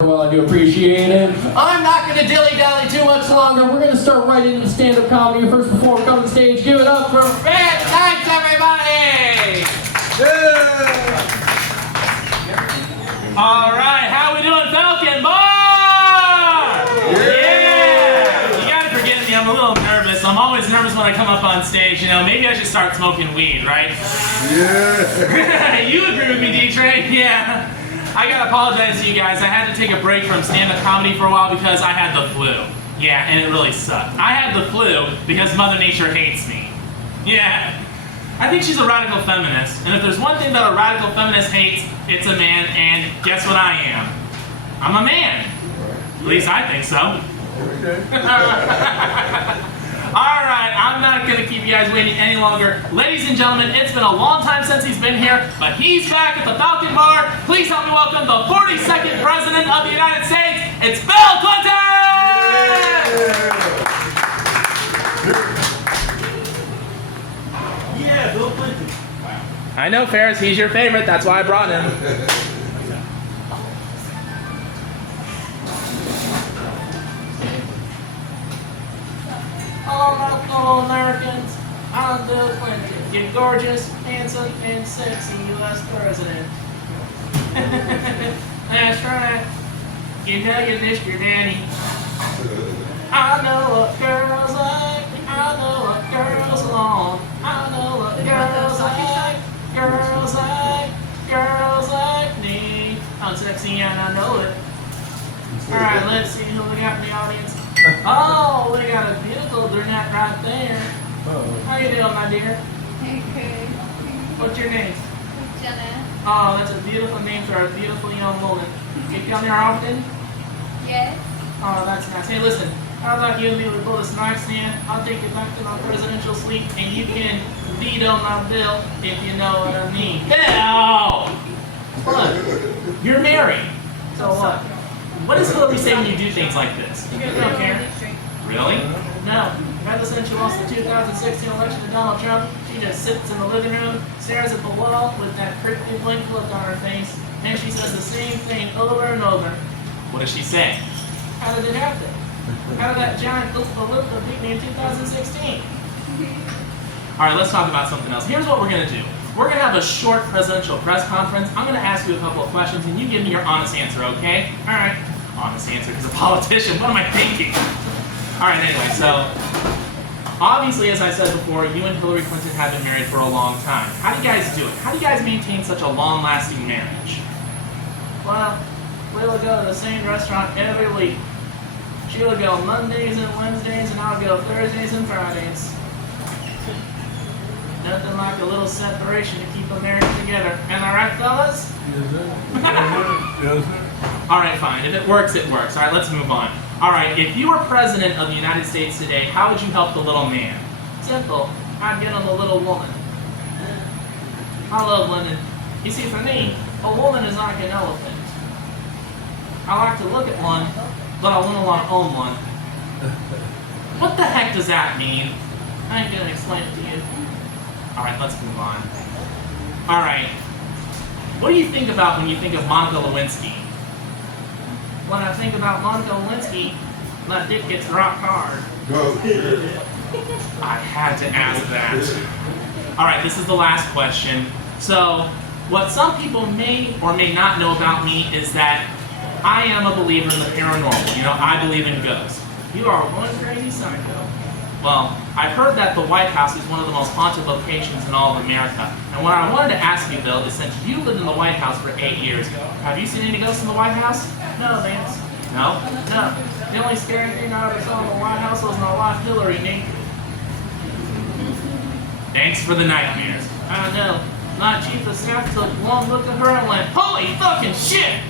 Well, I do appreciate it. I'm not going to dilly-dally too much longer. We're going to start right into the stand-up comedy. First, before we come to the stage, give it up for Vance, Dykes, everybody! Yeah. All right, how we doing, Falcon Bar? Yeah! You gotta forgive me, I'm a little nervous. I'm always nervous when I come up on stage. You know, maybe I should start smoking weed, right? Yeah. You agree with me, D-Train? Yeah. I gotta apologize to you guys. I had to take a break from stand-up comedy for a while because I had the flu. Yeah, and it really sucked. I had the flu because Mother Nature hates me. Yeah. I think she's a radical feminist, and if there's one thing that a radical feminist hates, it's a man, and guess what I am? I'm a man. At least I think so. Okay. Alright, I'm not going to keep you guys waiting any longer. Ladies and gentlemen, it's been a long time since he's been here, but he's back at the Falcon Bar. Please help me welcome the 42nd President of the United States. It's Bill Clinton! Yeah, Bill Clinton. I know, Ferris, he's your favorite. That's why I brought him. Hello, Americans. I'm Bill Clinton, your gorgeous, handsome, and sexy U.S. President. That's right. You know you missed your daddy. I know what girls like. I know what girls want. I know what girls like. Girls like me. I'm sexy and I know it. Alright, let's see who we got in the audience. Oh, we got a beautiful brunette right there. How you doing, my dear? Hey, good. What's your name? Jenna. Oh, that's a beautiful name for a beautiful young woman. You come here often? Yes. Oh, that's nice. Hey, listen, how about you and me, we pull this mic stand, I'll take you back to my presidential suite, and you can veto my bill, if you know what I mean. Hell! What? You're married. So what? What does Hillary say when you do things like this? You don't care. Really? No. Ever since she lost the 2016 election to Donald Trump, she just sits in the living room, stares at the wall with that creepy blank look on her face, and she says the same thing over and over. What does she say? How did it happen? How did that giant Oompa beat me in 2016? Alright, let's talk about something else. Here's what we're going to do. We're going to have a short presidential press conference. I'm going to ask you a couple of questions, and you give me your honest answer, okay? Alright. Honest answer, because a politician, what am I thinking? Alright, anyway, so obviously, as I said before, you and Hillary Clinton have been married for a long time. How do you guys do it? How do you guys maintain such a long-lasting marriage? Well, we'll go to the same restaurant every week. She would go Mondays and Wednesdays, and I would go Thursdays and Fridays. Nothing like a little separation to keep a marriage together. Am I right, fellas? Yes, sir. Yes, sir. Alright, fine. If it works, it works. Alright, let's move on. Alright, if you were president of the United States today, how would you help the little man? Simple. I'd get on the little woman. I love women. You see, for me, a woman is like an elephant. I like to look at one, but I wouldn't want to own one. What the heck does that mean? I ain't gonna explain it to you. Alright, let's move on. Alright. What do you think about when you think of Monica Lewinsky? When I think about Monica Lewinsky, my dick gets dropped hard. I had to ask that. Alright, this is the last question. So, what some people may or may not know about me is that I am a believer in the paranormal. You know, I believe in ghosts. You are one crazy psycho. Well, I've heard that the White House is one of the most haunted locations in all of America. And what I wanted to ask you, Bill, is since you lived in the White House for 8 years, have you seen any ghosts in the White House? No, Vance. No? No. The only scary thing I ever saw in the White House was my wife Hillary naked. Thanks for the nightmares. I know. My chief of staff took one look at her and went, holy fucking shit!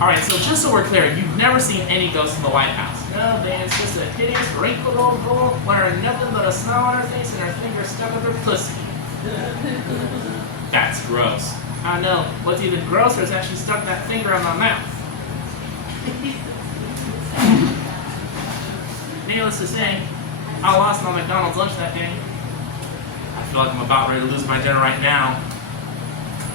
Alright, so just so we're clear, you've never seen any ghosts in the White House? No, Vance, just a hideous, wrinkled old girl wearing nothing but a smile on her face and her finger stuck up her pussy. That's gross. I know. What's even grosser is that she stuck that finger in my mouth. Needless to say, I lost my McDonald's lunch that day. I feel like I'm about ready to lose my dinner right now.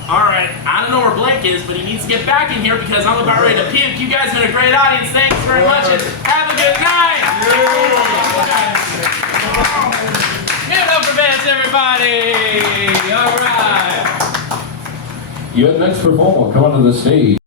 Alright, I don't know where Blake is, but he needs to get back in here because I'm about ready to puke. You guys have been a great audience. Thanks very much and have a good night! Give it up for Vance, everybody! Alright! Your next performer coming to the stage.